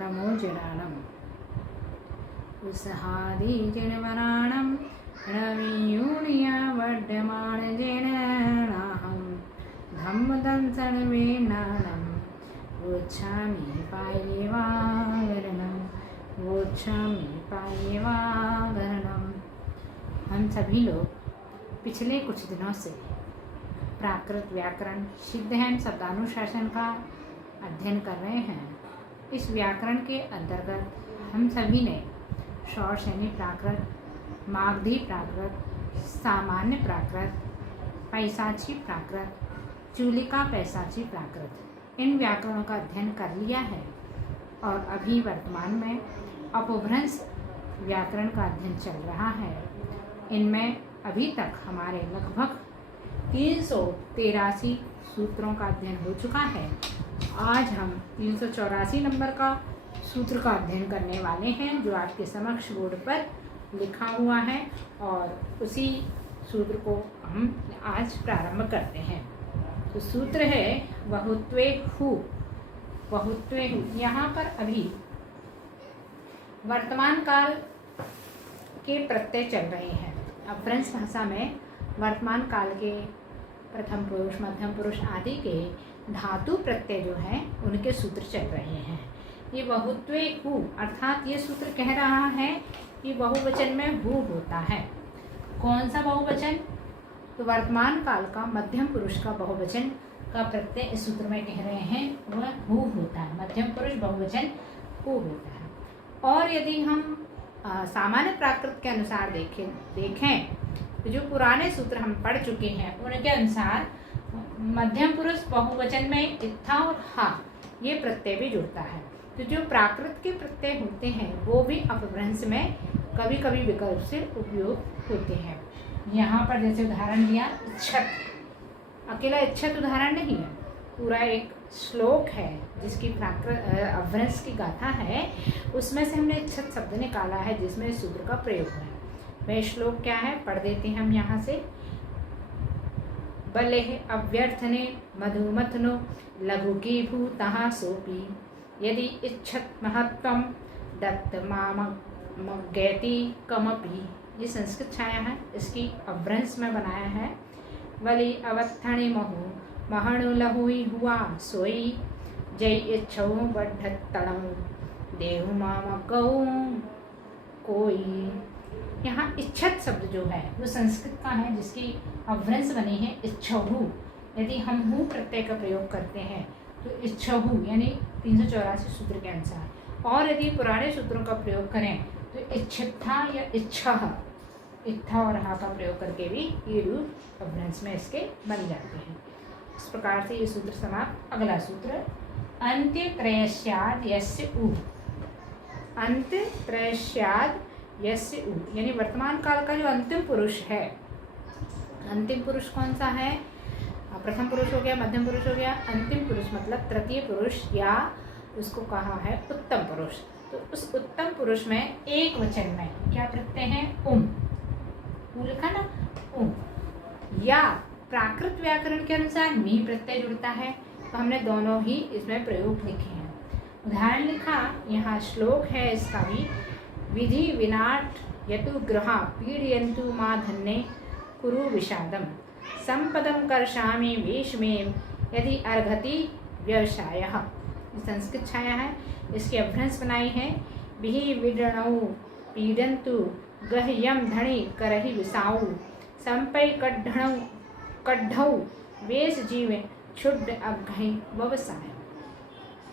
प्रणमोजडानम् उत्सहादीजनवराणं रणवीयूणिया वड्यमाणजेन नाहं धम्मदंसनवेनाणं वोच्छामि पायेवागरणम्। हम सभी लोग पिछले कुछ दिनों से प्राकृत व्याकरण सिद्धहैम शब्दानुशासन का अध्ययन कर रहे हैं। इस व्याकरण के अंतर्गत हम सभी ने शौर्षणी प्राकृत, मागधी प्राकृत, सामान्य प्राकृत, पैशाची प्राकृत, चूलिका पैशाची प्राकृत इन व्याकरणों का अध्ययन कर लिया है और अभी वर्तमान में अपभ्रंश व्याकरण का अध्ययन चल रहा है। इनमें अभी तक हमारे लगभग 383 सूत्रों का अध्ययन हो चुका है। आज हम 384 नंबर का सूत्र का अध्ययन करने वाले हैं, जो आपके समक्ष बोर्ड पर लिखा हुआ है और उसी सूत्र को हम आज प्रारंभ करते हैं। तो सूत्र है बहुत्वे हु। यहाँ पर अभी वर्तमान काल के प्रत्यय चल रहे हैं। अपभ्रंश भाषा में वर्तमान काल के प्रथम पुरुष, मध्यम पुरुष आदि के धातु प्रत्यय जो हैं उनके सूत्र चल रहे हैं। ये बहुत्वे हु अर्थात ये सूत्र कह रहा है कि बहुवचन में हु होता है। कौन सा बहुवचन? तो वर्तमान काल का मध्यम पुरुष का बहुवचन का प्रत्यय इस सूत्र में कह रहे हैं वह हु होता है। मध्यम पुरुष बहुवचन हु होता है। और यदि हम सामान्य प्राकृत के अनुसार देखें तो जो पुराने सूत्र हम पढ़ चुके हैं उनके अनुसार मध्यम पुरुष बहुवचन में इत्था और हा ये प्रत्यय भी जुड़ता है। तो जो प्राकृत के प्रत्यय होते हैं वो भी अपभ्रंश में कभी कभी विकल्प से उपयोग होते हैं। यहाँ पर जैसे उदाहरण दिया इच्छत, अकेला इच्छत उदाहरण नहीं है, पूरा एक श्लोक है जिसकी अपभ्रंश की गाथा है, उसमें से हमने इच्छत शब्द निकाला है जिसमें इस सूत्र का प्रयोग है। वह श्लोक क्या है पढ़ देते हैं हम यहाँ से। बले अव्यर्थने मधुमथनो लघुकी भूतः सोपी यदि इच्छत महत्वम दत्त मामज्ञति कमपि। ये संस्कृत छाया है, इसकी अपभ्रंश में बनाया है। बलि अवत्थणे महु महणु लहुई हुआ सोई जय इच्छौ बढ़त तणु देहु मामगौ कोई। यहाँ इच्छत शब्द जो है वो संस्कृत का है जिसकी अपभ्रंश बनी है इच्छहु। यदि हम हु प्रत्यय का प्रयोग करते हैं तो इच्छहु यानी 384 सूत्र के अनुसार, और यदि पुराने सूत्रों का प्रयोग करें तो इच्छित्था या इच्छा, इत्था और हा का प्रयोग करके भी ये रूप अपभ्रंश में इसके बन जाते हैं। इस प्रकार से ये सूत्र समाप्त। अगला सूत्र अंत्यत्रयस्याद् यस्य उ। अंत्यत्रयस्याद् यस्य उ यानी वर्तमान काल का जो अंतिम पुरुष है, अंतिम पुरुष कौन सा है? प्रथम पुरुष हो गया, मध्यम पुरुष हो गया, अंतिम पुरुष मतलब तृतीय पुरुष या उसको कहा है उत्तम पुरुष। तो उस उत्तम पुरुष में एक वचन में क्या प्रत्यय है? उम। लिखा ना उम। या प्राकृत व्याकरण के अनुसार मी प्रत्यय जुड़ता है, तो हमने दोनों ही इसमें प्रयोग लिखे हैं। उदाहरण लिखा, यहाँ श्लोक है इसका भी। विधि विनाट यतु ग्रहा पीड़यन्तु मा धन्ने कुरु विषादम संपदम कर्षामि वेशमें यदि अर्घति व्यवसायः। संस्कृत छाया है, इसकी अपभ्रंश बनाई है। विहि विडणौ पीडन्तु गह्यम धणि करहि विसाऊ संपै कड्ढौ वेश जीवे क्षुद्ध अघ्घै व्यवसाय।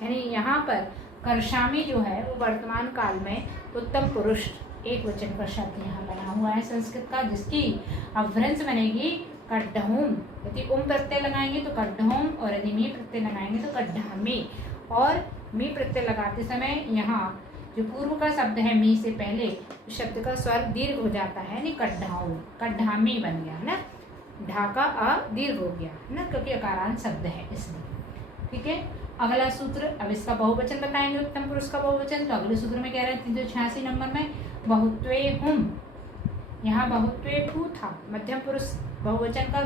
यानी यहाँ पर कर्षामी जो है वो वर्तमान काल में उत्तम पुरुष एक वचन का शब्द यहाँ बना हुआ है संस्कृत का, जिसकी अपभ्रंश बनेगी कड्ढहुम। यदि उम प्रत्यय लगाएंगे तो कड्ढहुम और यदि मी प्रत्यय लगाएंगे तो कड्ढामी। और मी प्रत्यय लगाते समय यहाँ जो पूर्व का शब्द है मी से पहले शब्द का स्वर दीर्घ हो जाता है, यानी कड्ढाऊ, कड्ढामी बन गया है ना, ढाका अ दीर्घ हो गया है ना, क्योंकि अकारांत शब्द है इसलिए। ठीक है, अगला सूत्र। अब इसका बहुवचन बताएंगे उत्तम पुरुष का बहुवचन। तो अगले सूत्र में कह रहे हैं 386 नंबर में बहुत्वे हुम। यहाँ बहुत्वे हु था, मध्यम पुरुष बहुवचन का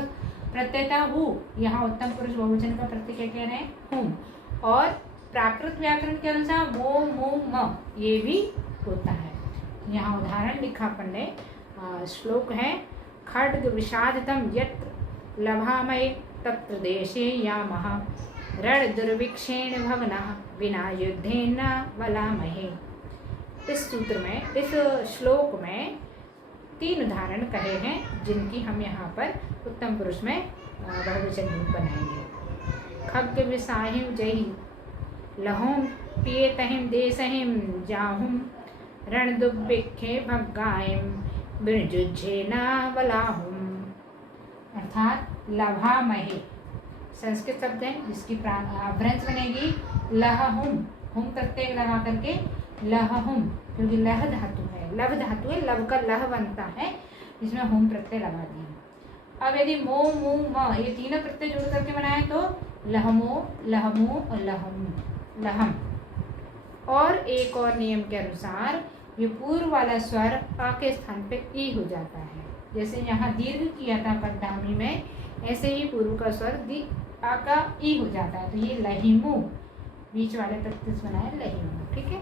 प्रत्यय था हु, यहाँ उत्तम पुरुष बहुवचन का प्रत्यय क्या कह रहे हैं? हुम। और प्राकृत व्याकरण के अनुसार मो मो म ये भी होता है। यहाँ उदाहरण लिखा अपन ने, श्लोक है खड्ग विषादितम यत्र लभामय तत्र देशे यामः रण दुर्भिक्षेण भग्नः विना युद्धेन वलामहे। इस सूत्र में, इस श्लोक में 3 उदाहरण कहे हैं जिनकी हम यहाँ पर उत्तम पुरुष में बहुवचन रूप बनाएंगे। खग्ग विषाहिम जहि लहोम पियेतहिम देशहिम जाहुम रण दुर्भिक्षे भग्गायम बिरजुज्झे न वलाहुम। अर्थात लभामहे संस्कृत शब्द है जिसकी भ्रंश बनेगी लहुम, हुम प्रत्यय लगा करके लहुम, क्योंकि लह धातु है, लव धातु है, लव का लह बनता है, इसमें हुम प्रत्यय लगा दिया। अब यदि मो मु म ये तीनों प्रत्यय जोड़ करके बनाए तो लहमो लहमो और लहम लहम। और एक और नियम के अनुसार ये पूर्व वाला स्वर अ के स्थान पे ई हो जाता है। जैसे यहाँ दीर्घ किया था पद्धामी में, ऐसे ही पूर्व का स्वर अ का ई हो जाता है। तो ये लहिमु, बीच वाले प्रत्यय से बनाए लहिमु। ठीक है।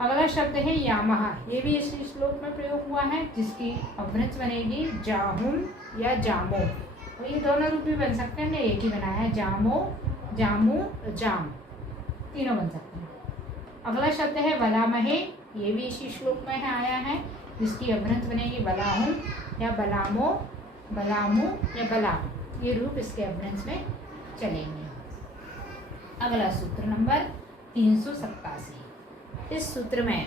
अगला शब्द है यामहा, ये भी इस श्लोक में प्रयोग हुआ है जिसकी अभ्रंश बनेगी जाहुम या जामो। और ये दोनों रूप भी बन सकते हैं, एक ही बनाया है, जामो जामू जाम, तीनों बन सकते हैं। अगला शब्द है वलामहे, ये भी इसी श्लोक में है आया है जिसकी अभ्रंश बनेगी बलाहुम या बलामो, बलामू या बलाम, ये रूप इसके अभ्रंश में चलेंगे। अगला सूत्र नंबर 387। इस सूत्र में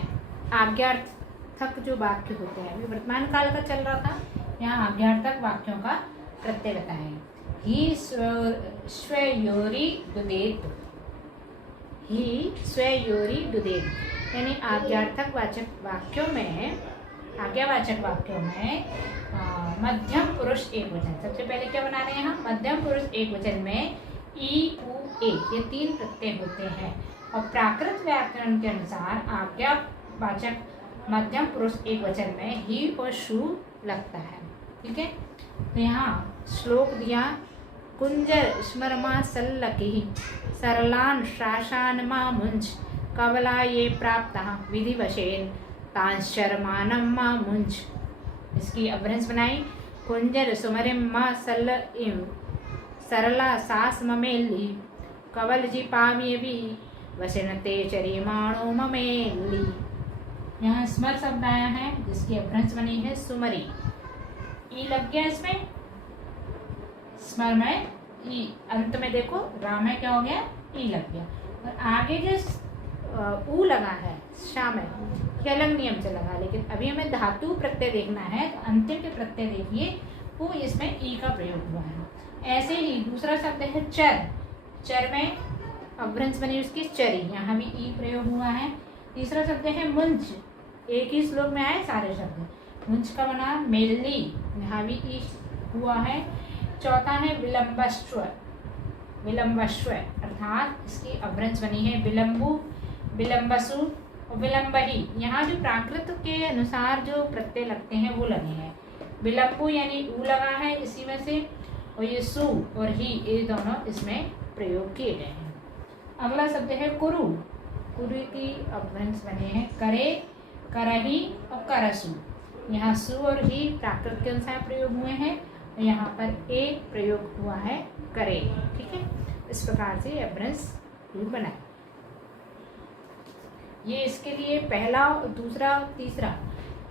आज्ञार्थक जो वाक्य होते हैं, अभी वर्तमान काल का चल रहा था, यहाँ आज्ञार्थक वाक्यों का प्रत्यय बताएं। ही स्वयोरी दुदेत, ही स्वयोरी दुदेत, यानी आज्ञार्थक वाचक वाक्यों में, आज्ञावाचक वाक्यों में मध्यम पुरुष एक वचन। सबसे पहले क्या बना रहे हैं हम, मध्यम पुरुष एक वचन में ई उ ए ये 3 प्रत्यय होते हैं। और प्राकृत व्याकरण के अनुसार आज्ञावाचक मध्यम पुरुष एक वचन में ही और शु लगता है। ठीक है। तो यहाँ श्लोक दिया, कुंजर स्मरमा सल्लकी सरलान शासान मा मुंज कवला ये प्राप्त विधिवशेन तांशरमानम मा मुंज। इसकी अभ्रंश बनाई, कुंजर सुमरिम मा सल्ल इम सरला सास ममेली कवल जी पामी भी वसनते चरिमाणो ममेली। यहाँ स्मर शब्द आया है जिसकी अभ्रंश बनी है सुमरी, ई लग गया इसमें, स्मर में ई, अंत में देखो राम में क्या हो गया, ई लग गया। और आगे जो ऊ लगा है शाम में, ये अलग नियम से लगा, लेकिन अभी हमें धातु प्रत्यय देखना है तो अंतिम के प्रत्यय देखिए, वो इसमें ई का प्रयोग हुआ है। ऐसे ही दूसरा शब्द है चर, चर में अभ्रंश बनी उसकी चरी, यहाँ भी ई प्रयोग हुआ है। तीसरा शब्द है मुंज, एक ही श्लोक में आए सारे शब्द, मुंज का बना मेली, यहाँ भी ई हुआ है। चौथा है विलंबस्व, विलंबस्व अर्थात इसकी अभ्रंश बनी है विलंबु, विलंबसु और विलंबही। यहाँ जो प्राकृत के अनुसार जो प्रत्यय लगते हैं वो लगे हैं। विलंबु यानी ऊ लगा है इसी में से, और ये सु और ही ये दोनों इसमें प्रयोग किए गए हैं। अगला शब्द है कुरु, कुरु की अभ्रंश बने हैं करे, करही और करसु। यहाँ सु और ही प्राकृत के अनुसार प्रयोग हुए हैं, और यहाँ पर ए प्रयोग हुआ है करे। ठीक है। इस प्रकार से अभ्रंश रूप बनाए। ये इसके लिए पहला, दूसरा, तीसरा,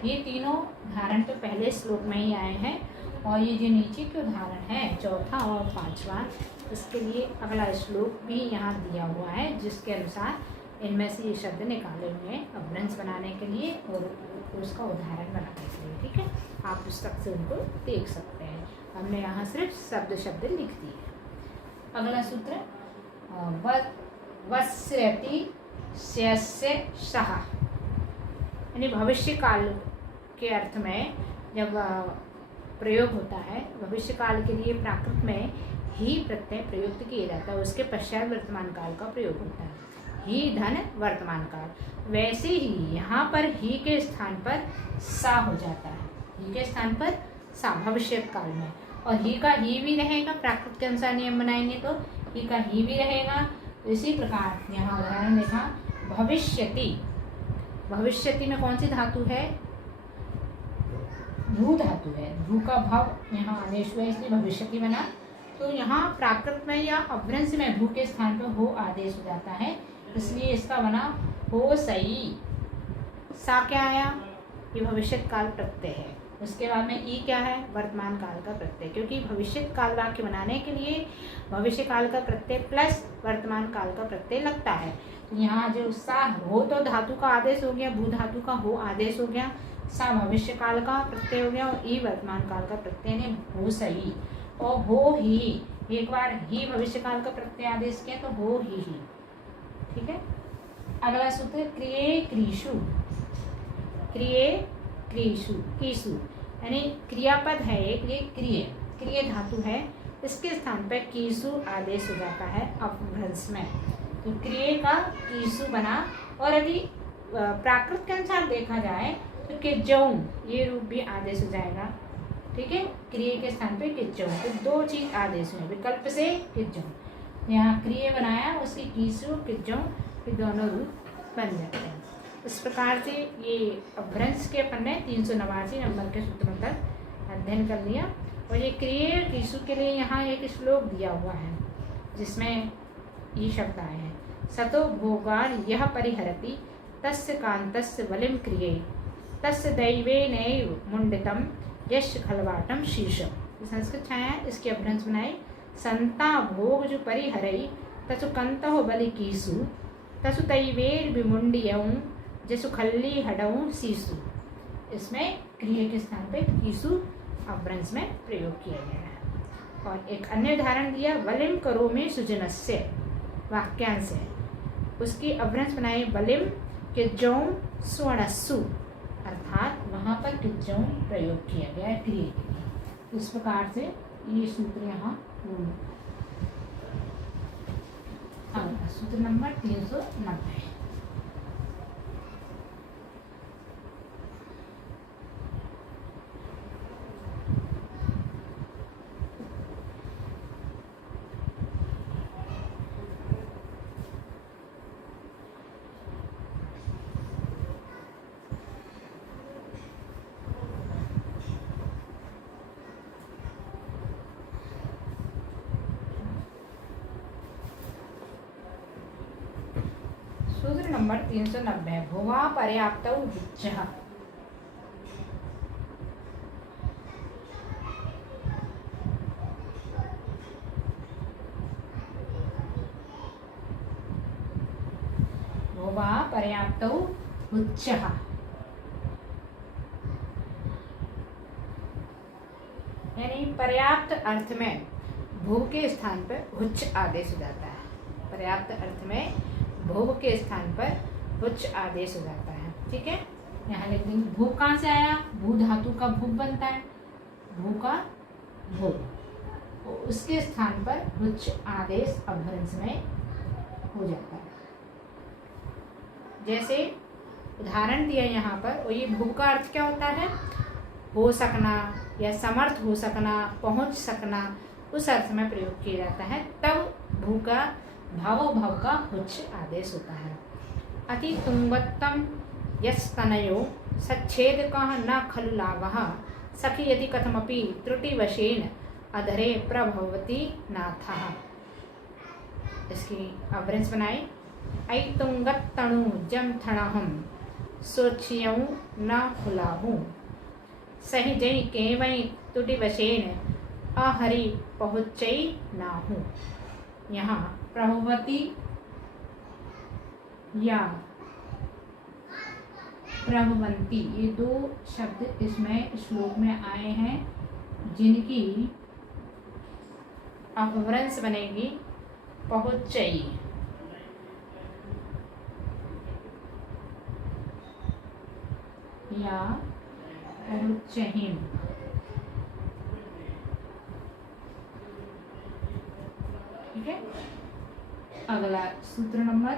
ये तीनों उदाहरण तो पहले श्लोक में ही आए हैं, और ये जो नीचे के उदाहरण है चौथा और पांचवा, इसके लिए अगला श्लोक भी यहाँ दिया हुआ है जिसके अनुसार इनमें से ये शब्द निकाले हुए हैं अभ्रंश बनाने के लिए और उसका उदाहरण बनाने के लिए। ठीक है। आप पुस्तक से उनको देख सकते हैं, हमने यहाँ सिर्फ शब्द शब्द लिख दिए। अगला सूत्र वस्यति स्यस्य सः, यानी भविष्य काल के अर्थ में जब प्रयोग होता है, भविष्य काल के लिए प्राकृत में ही प्रत्यय प्रयुक्त किया जाता है, उसके पश्चात वर्तमान काल का प्रयोग होता है। ही धन वर्तमान काल, वैसे ही यहाँ पर ही के स्थान पर सा हो जाता है, ही के स्थान पर सा भविष्य काल में, और ही का ही भी रहेगा, प्राकृत के अनुसार नियम बनाएंगे तो ही का ही भी रहेगा, इसी प्रकार यहाँ उदाहरण देखा, भविष्यति। भविष्यति में कौन सी धातु है? भू धातु है। भू का भव यहाँ आदेश हुआ इसलिए भविष्यति बना। तो यहाँ प्राकृत में या अभ्रंश में भू के स्थान पर हो आदेश हो जाता है, इसलिए इसका बना हो सही। सा क्या आया? ये भविष्य काल प्रत्यय है। उसके बाद में ई क्या है? वर्तमान काल का प्रत्यय, क्योंकि भविष्य काल वाक्य बनाने के लिए भविष्य काल का प्रत्यय प्लस वर्तमान काल का प्रत्यय लगता है। तो यहाँ जो सा हो तो धातु का आदेश हो गया, भू धातु का हो आदेश हो गया, सा भविष्य काल का प्रत्यय हो गया और ई वर्तमान काल का प्रत्यय ने हो सही और हो ही। एक बार ही भविष्य काल का प्रत्यय आदेश किया तो हो ही। ठीक है। अगला सूत्र क्रिये क्रीषु। क्रिये क्रीषु, कीसु यानी क्रियापद है एक, ये क्रिय धातु है, इसके स्थान पर कीसु आदेश हो जाता है अपभ्रंश में। तो क्रिय का कीसु बना। और यदि प्राकृत के अनुसार देखा जाए तो किज्जऊ ये रूप भी आदेश हो जाएगा। ठीक है। क्रिय के स्थान पे किज्जऊ, तो दो चीज आदेश हुए विकल्प से किज्जऊ। यहाँ क्रिय बनाया, उसकी कीसु किज्जऊ, फिर दोनों रूप बन जाते हैं। इस प्रकार से ये अपभ्रंश के अपन ने 389 नंबर के सूत्रों तक अध्ययन कर लिया। और ये क्रिय कीसु के लिए यहाँ एक श्लोक दिया हुआ है जिसमें ये शब्द आए हैं, सतो भोगान यह परिहरति तस्य कांतस्य बलिम क्रिये तस्य दैवेनैव मुंडितम यश खलवाटम शीर्षम। संस्कृत छाया है, इसकी अपभ्रंश बनाई, संता भोग जो परिहरई तसु कंतो बलि कीसु तसु दैवेर विमुंडियऊ जसु खल्ली हडऊ शीसु। इसमें क्रिया के स्थान पे कीसु अपभ्रंश में प्रयोग किया गया है। और एक अन्य उदाहरण दिया, वलिम करो में सुजनस्य वाक्यांश है, उसकी अपभ्रंश बनाई बलिम किज्जौ स्वर्णस्सु, अर्थात वहाँ पर किज्जौ प्रयोग किया गया है क्रिया के लिए। इस प्रकार से ये सूत्र यहाँ सूत्र नंबर 390। सूत्र नंबर 390, भुवा पर्याप्तौ विच्चः। भुवा पर्याप्तौ उच्चः यानी पर्याप्त अर्थ में भू के स्थान पर उच्च आदेश हो जाता है। पर्याप्त अर्थ में भोग के स्थान पर उच्च आदेश हो जाता है। ठीक है। यहाँ लिख देंगे, भू कहाँ से आया? भू धातु का भू बनता है, भू का भोग, उसके स्थान पर उच्च आदेश अपभ्रंश में हो जाता है। जैसे उदाहरण दिया यहाँ पर, और ये भू का अर्थ क्या होता है? हो सकना या समर्थ हो सकना, पहुंच सकना, उस अर्थ में प्रयोग किया जाता है। तब भू का भाव का उच्च आदेश होता है। अति तुंगत्तम यस्तनयो सच्छेदकः न खलु लाभः सखी यदि कथमपि त्रुटिवशेन अधरे प्रभवति नाथः। इसकी अपभ्रंश बनाई, ऐ तुंगत्तणु जम थणहम सोच्यौ न हुलाहू सही जई केवई त्रुटिवशेन अहरि पहुँचई नाहू। यहाँ प्रभवती या प्रभवंती ये दो शब्द इसमें श्लोक में आए हैं, जिनकी अपभ्रंश बनेगी पहुँचई। या पहुँचहिम। ठीक है। अगला सूत्र नंबर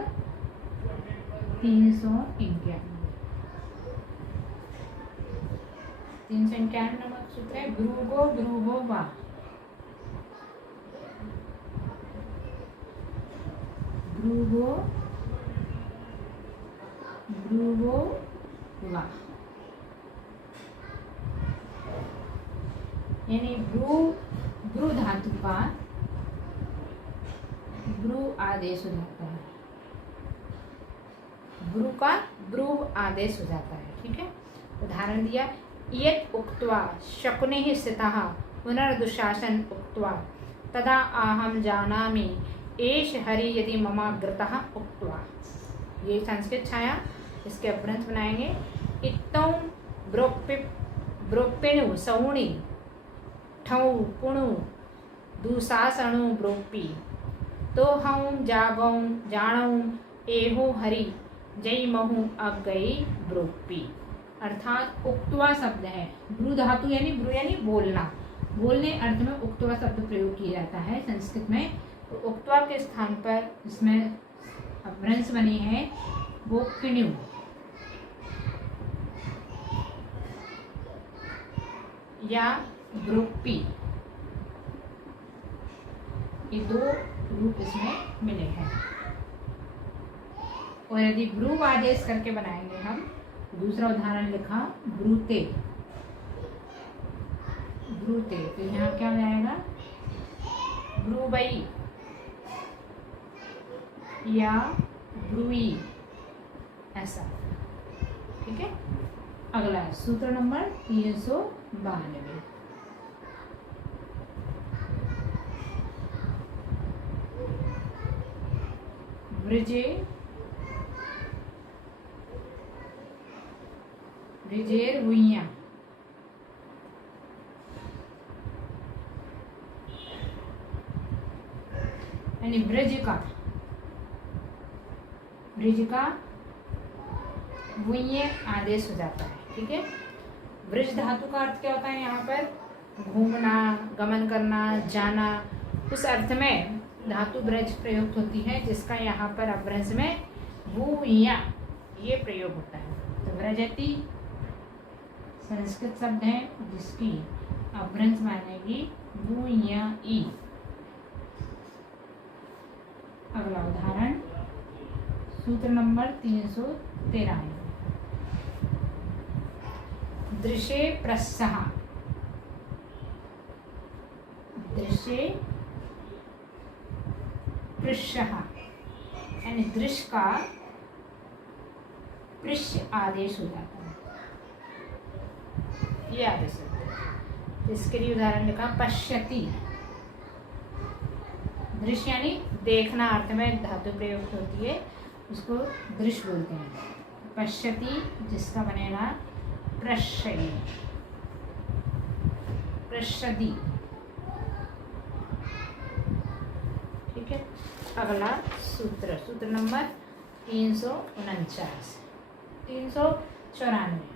351 नंबर सूत्र है, भ्रूगो भ्रूगो वा। भ्रुवो भ्रुवो वा, यानी भ्रू धातु का भ्रू आदेश हो जाता है, भ्रू का भ्रू आदेश हो जाता है। ठीक है, उदाहरण दिया, यत् उक्त्वा शकुनिः स्थितः पुनर्दुःशासन उक्त्वा तदा अहम जानामि एष हरि यदि ममाग्रतः उक्त्वा। ये संस्कृत छाया, इसके अपभ्रंश बनाएंगे। इत्तौ ब्रोपिणु सौणि ठौ पुणु दुशासनु ब्रोपी तो हम जागौ जाणौ एहो हरि जय महु अगई ब्रोपी। अर्थात उक्त्वा शब्द है, भ्रू धातु यानी भ्रू यानी बोलना, बोलने अर्थ में उक्त्वा शब्द प्रयोग किया जाता है संस्कृत में। तो उक्त्वा के स्थान पर इसमें अपभ्रंश बने हैं वो किण्यु, या ब्रोपी, ये दो रूप इसमें मिले हैं। और यदि भ्रू आदेश करके बनाएंगे हम, दूसरा उदाहरण लिखा ब्रूते, ब्रूते, तो यहाँ क्या हो जाएगा ब्रूबई या ब्रूई, ऐसा। ठीक है, अगला है सूत्र नंबर 392। ब्रिजे ब्रिजेर भुइयां, यानी ब्रज का भुइये आदेश हो जाता है। ठीक है, ब्रज धातु का अर्थ क्या होता है यहाँ पर घूमना, गमन करना, जाना, उस अर्थ में धातु ब्रज प्रयुक्त होती है, जिसका यहाँ पर अपभ्रंश में भूया ये प्रयोग होता है। तो ब्रजति संस्कृत शब्द है जिसकी अपभ्रंश मानेगी भूया ई। अगला उदाहरण सूत्र नंबर 313 है। दृशे प्रस्सः, दृशे पृष्ठः, यानी दृश्य का पृष्ठ आदेश हो जाता है, ये आदेश होता है। इसके लिए उदाहरण लिखा पश्यति, दृश्य यानी देखना अर्थ में धातु प्रयुक्त होती है, उसको दृश्य बोलते हैं। पश्यति जिसका बनेगा प्रश्यति, प्रश्यति। ठीक है, अगला सूत्र, सूत्र नंबर 349 394।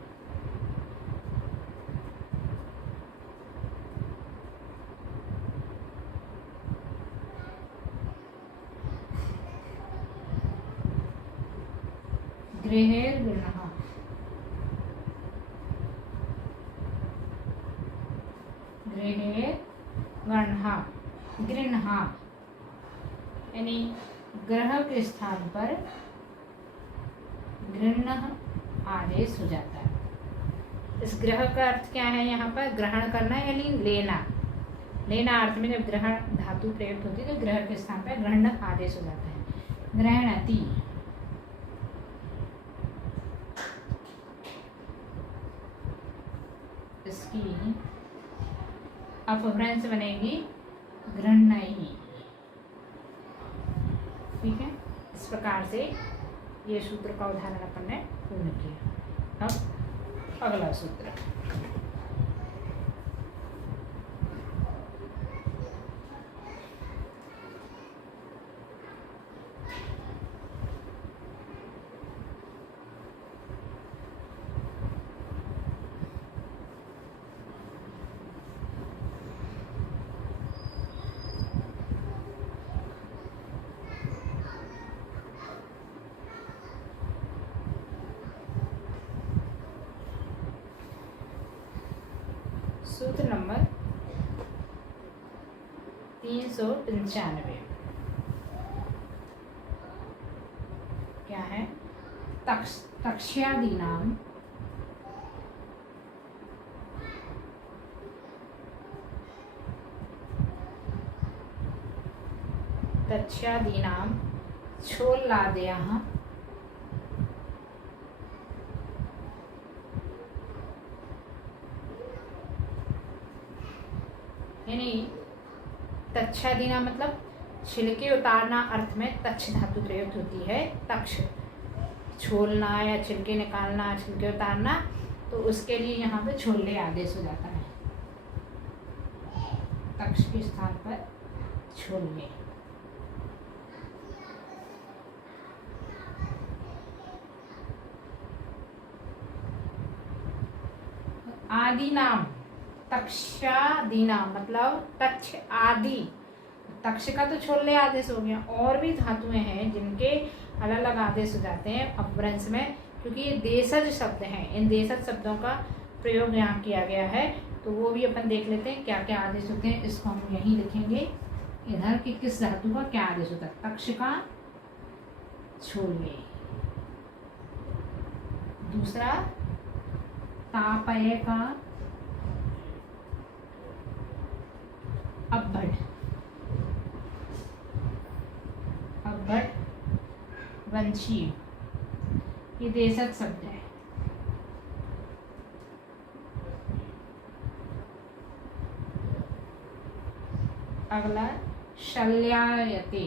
गृहेर्गृह्णः, गृहेर्गृह्णः, गृह्णः यानी ग्रह के स्थान पर गृह्णः आदेश हो जाता है। इस ग्रह का अर्थ क्या है यहाँ पर? ग्रहण करना यानी लेना, लेना अर्थ में जब ग्रहण धातु प्रयुक्त होती है तो ग्रह के स्थान पर ग्रहण आदेश हो जाता है। ग्रहणति, इसकी अपभ्रंश बनेगी गृह्णहि। ठीक है, इस प्रकार से ये सूत्र का उदाहरण अपन ने पूर्ण किया। अब अगला सूत्र, सूत्र नंबर 395। क्या है? तक्ष्यादीनां छोल्लादयः यानी तच्छादीना मतलब छिलके उतारना अर्थ में तक्ष धातु प्रयुक्त होती है। तक्ष छोलना या छिलके निकालना, छिलके उतारना, तो उसके लिए यहाँ पे छोलने आदेश हो जाता है। तक्ष के स्थान पर छोलने। आदि नाम तक्षादीनाम मतलब तक्ष आदि। तक्ष का तो छोलने आदेश हो गया, और भी धातुएं हैं जिनके अलग अलग आदेश हो जाते हैं अपभ्रंश में, क्योंकि ये देशज शब्द हैं। इन देशज शब्दों का प्रयोग यहाँ किया गया है, तो वो भी अपन देख लेते हैं क्या क्या आदेश होते हैं। इसको हम यहीं लिखेंगे इधर कि किस धातु का क्या आदेश होता है। तक्ष का छोलने, दूसरा तापय का अब्भट, वंशीय, ये देशज शब्द है। अगला शल्यायते,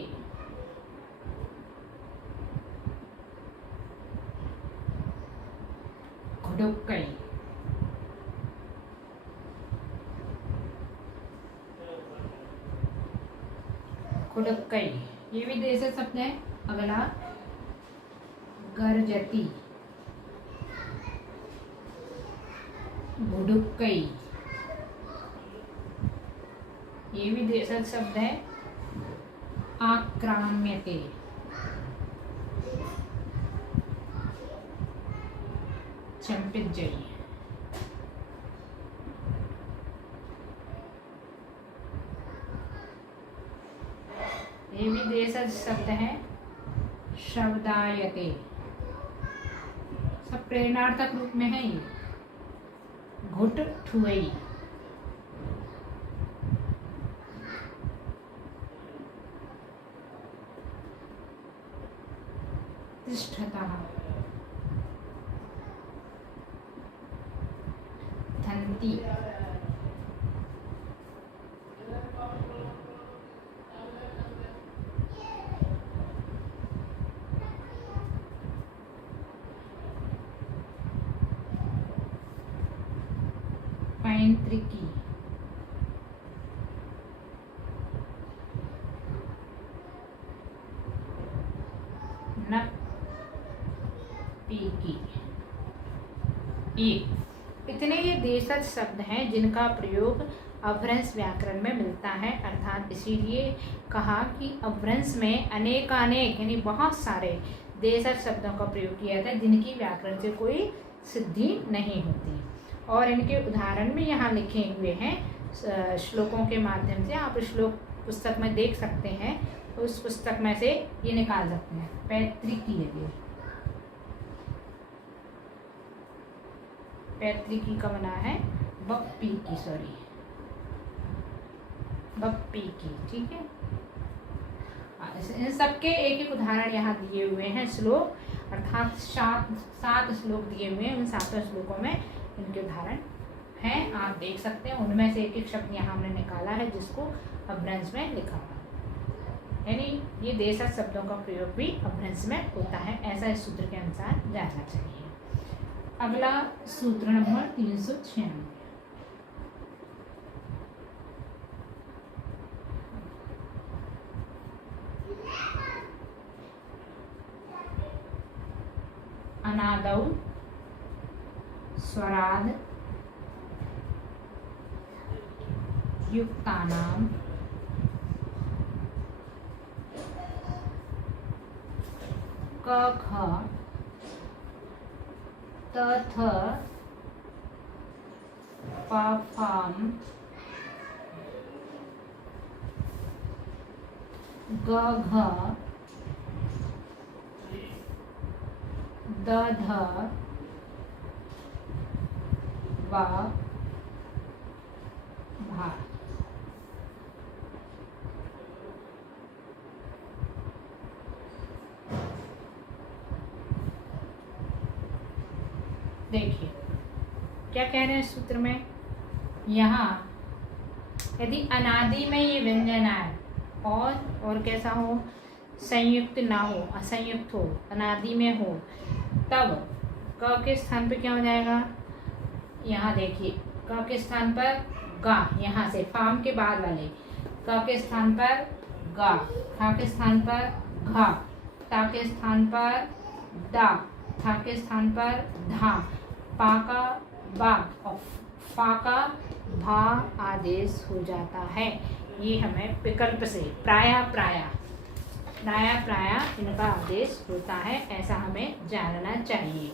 घुडुक्कई, घुडुक्कई, ये भी देशज शब्द है। अगला गर्जती, घुडुक्कई, ये भी देशज शब्द है। आक्राम्यते, चंपितजयी, ये भी देशज शब्द है। शब्दायते, सब प्रेरणार्थक रूप में है ये। घुट ठुई, तिष्ठतः, धन्ति, पैंत्रिकी, नपीकी। इतने ये देशज शब्द हैं जिनका प्रयोग अपभ्रंश व्याकरण में मिलता है। अर्थात इसीलिए कहा कि अपभ्रंश में अनेकानेक यानी बहुत सारे देशज शब्दों का प्रयोग किया जाता है जिनकी व्याकरण से कोई सिद्धि नहीं होती। और इनके उदाहरण भी यहाँ लिखे हुए हैं श्लोकों के माध्यम से। आप श्लोक पुस्तक में देख सकते हैं, उस पुस्तक में से ये निकाल सकते हैं। पैतृकी है, पैतृकी का बना है बप्पी की, सॉरी बप्पी की, ठीक है। इन सबके एक एक उदाहरण यहाँ दिए हुए हैं श्लोक, अर्थात सात श्लोक दिए हुए हैं। उन सातों श्लोकों में इनके उदाहरण हैं, आप देख सकते हैं। उनमें से एक एक शब्द यहाँ हमने निकाला है जिसको अपभ्रंश में लिखा हुआ, यानी ये देशज शब्दों का प्रयोग भी अपभ्रंश में होता है, ऐसा इस सूत्र के अनुसार जानना चाहिए। अगला सूत्र नंबर 396, अनादौ स्वराद युक्तानां क ख त थ प फ ग घ द ध व भा। देखिए क्या कह रहे हैं सूत्र में, यहाँ यदि अनादि में ये व्यंजन आए और कैसा हो, संयुक्त ना हो, असंयुक्त हो, अनादि में हो, तब क के स्थान पे क्या हो जाएगा, यहाँ देखिए क के स्थान पर गा, यहाँ से फाम के बाद वाले क के स्थान पर गा, खा के स्थान पर घा, ता के स्थान पर दा, था के स्थान पर धा, पा का बा और फा का भा आदेश हो जाता है। ये हमें विकल्प से प्राय इनका आदेश होता है, ऐसा हमें जानना चाहिए।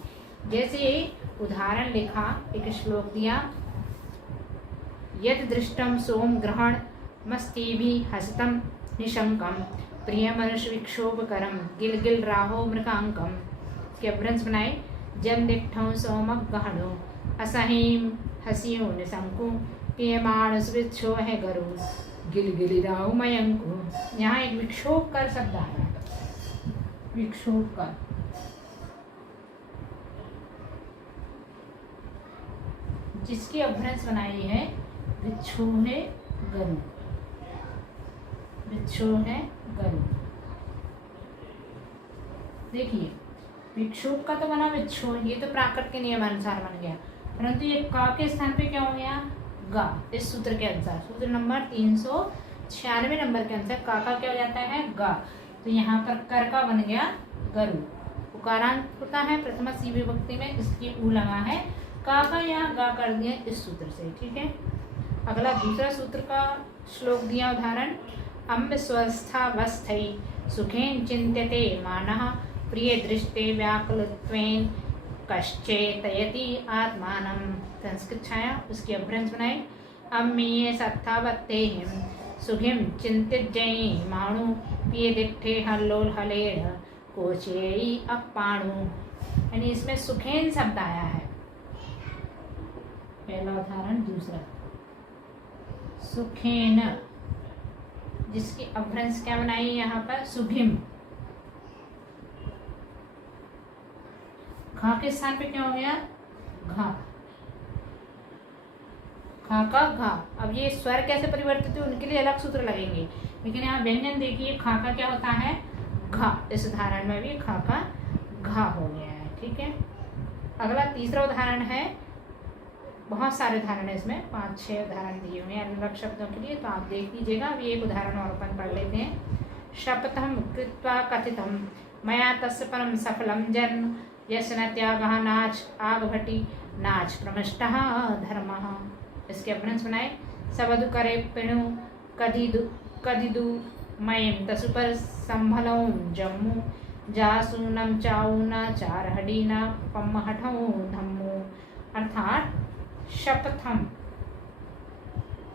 जैसे उदाहरण लिखा, एक श्लोक दिया, यद दृष्टम सोम ग्रहण मस्तीभि हसितम निशंकम प्रियमनुष विक्षोभकरम गिल गिल राहो मृगांकम। इसके अभ्रंश बनाए, जन दिठौ सोमक गहणो असहीम हसियो निशंकु प्रियमाण सुविक्षो है गरु गिल गिल राहो मयंकु। यहाँ एक विक्षोभ कर शब्द आया, विक्षोभ कर, जिसकी अभ्रंश बनाई है विक्षोहे गरु, विक्षोहे गरु। देखिए विक्षोभ का तो बना विक्षोह, ये तो प्राकृत के नियमानुसार बन गया, परंतु ये का के स्थान पे क्या हो गया, गा। इस सूत्र के अनुसार, सूत्र नंबर 396 नंबर के अनुसार का क्या हो जाता है, गा। तो यहाँ पर कर का बन गया गरु। उकारांत होता है प्रथमा सी विभक्ति में, इसकी ऊ लगा है, का यहाँ गा कर दिया इस सूत्र से। ठीक है, अगला दूसरा सूत्र का श्लोक दिया उदाहरण, अम्ब स्वस्थावस्थै सुखेन चिंत्यते मानः प्रिय दृष्टे व्याकुलत्वेन कश्चेतयति आत्मानं। संस्कृत छाया, उसकी अभ्रंश बनाए, अम्मीये सत्तावत्तेहिं सुखिं चिंत्यजयि माणु प्रिय दिट्ठे हल्लोल हलेड़ कोचेयि अपाणु। यानी इसमें सुखेन शब्द आया है, पहला उदाहरण। दूसरा सुखेन, जिसकी अभ्रंश क्या बनाई यहाँ पर, सुभिम। खा के स्थान पे क्या हो गया, घा, खा का घा। अब ये स्वर कैसे परिवर्तित है उनके लिए अलग सूत्र लगेंगे, लेकिन यहाँ व्यंजन देखिए, खा का क्या होता है, घा। इस उदाहरण में भी खा का घा हो गया है। ठीक है, अगला तीसरा उदाहरण है, बहुत सारे उदाहरण है इसमें, 5-6 उदाहरण दिए हुए हैं अलग अलग शब्दों के लिए, तो आप देख लीजिएगा। अभी एक उदाहरण और अपन पढ़ लेते हैं। शपथम कृत्वा कथितम मया तस्य परम सफलम जन्म यश न त्यागः नाच आगभटी नाच प्रमष्टः धर्मः। इसके अभ्रंश बनाए, सबदु करे पिणु कदिदु मयम तसुपर संभलौ जम्मू जासूनम चाऊना चारहडीना पम्महठौ धम्मू। अर्थात शपथम,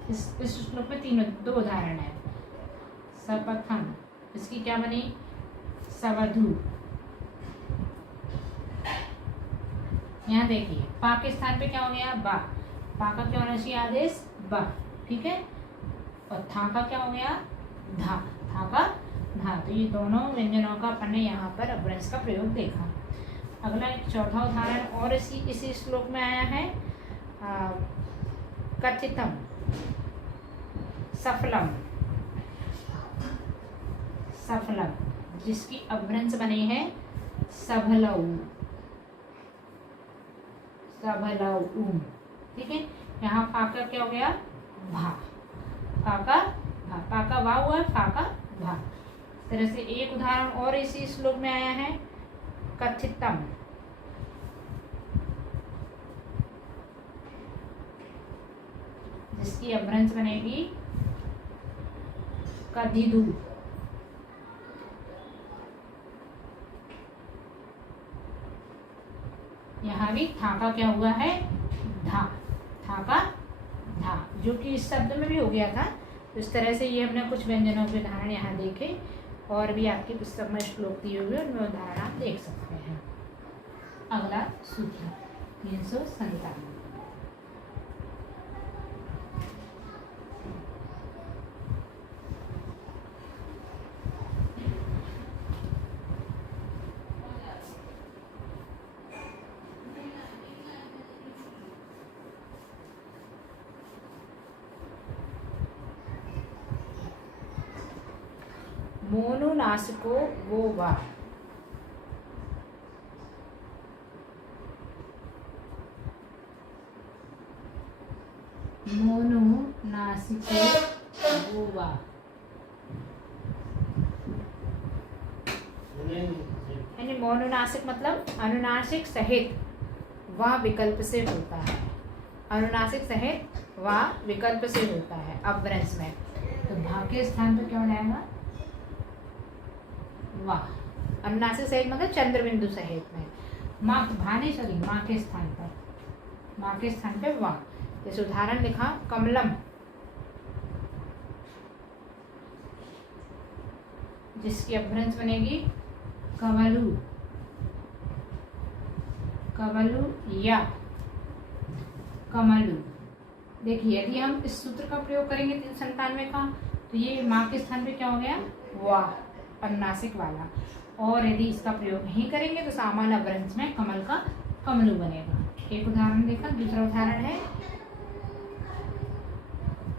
इस श्लोक में दो उदाहरण है। शपथम, इसकी क्या बनी, सवधु। यहाँ देखिए पा के स्थान पे क्या हो गया, बा। पा का क्या होना चाहिए आदेश, बा। ठीक है, और था का क्या हो गया, धा। था का धा। तो ये दोनों व्यंजनों का अपन ने यहाँ पर अभ्रंश का प्रयोग देखा। अगला एक चौथा उदाहरण और इसी श्लोक में आया है, कथितम सफलम, सफलम, जिसकी अभ्रंश बनी है सबलौ, सबलौ। ठीक है, यहाँ फा का क्या हो गया, भा। फा का भा, पा का वा हुआ, फा का भा। इस तरह से एक उदाहरण और इसी श्लोक में आया है, कथितम, जिसकी अभ्रंश बनेगी कदिदु। यहाँ भी था का क्या हुआ है, धा। था का धा, जो कि इस शब्द में भी हो गया था। तो इस तरह से ये हमने कुछ व्यंजनों के उदाहरण यहाँ देखे, और भी आपकी पुस्तक में श्लोक दिए हुए उनमें उदाहरण आप देख सकते हैं। अगला सूत्र 397। मोनुनासिको वो वा। मोनुनासिको वो वा। यानी मोनुनासिक मतलब अनुनासिक सहित वा विकल्प से होता है। अनुनासिक सहित वा विकल्प से होता है अपभ्रंश में। तो भा के स्थान पर क्या हो जाएगा? वाह। अनुनासिक सहित मतलब चंद्र बिंदु सहित में। माँ भाने सॉरी माँ के स्थान पर, माँ के स्थान पे वाह। जैसे उदाहरण लिखा कमलम, जिसकी अपभ्रंश बनेगी कमलू, कमलू या कमलू। देखिए यदि हम इस सूत्र का प्रयोग करेंगे 397 का, तो ये माँ के स्थान पे क्या हो गया? वाह, अनुनासिक वाला। और यदि इसका प्रयोग नहीं करेंगे तो सामान्य अपभ्रंश में कमल का कमलू बनेगा। एक उदाहरण देखा। दूसरा उदाहरण है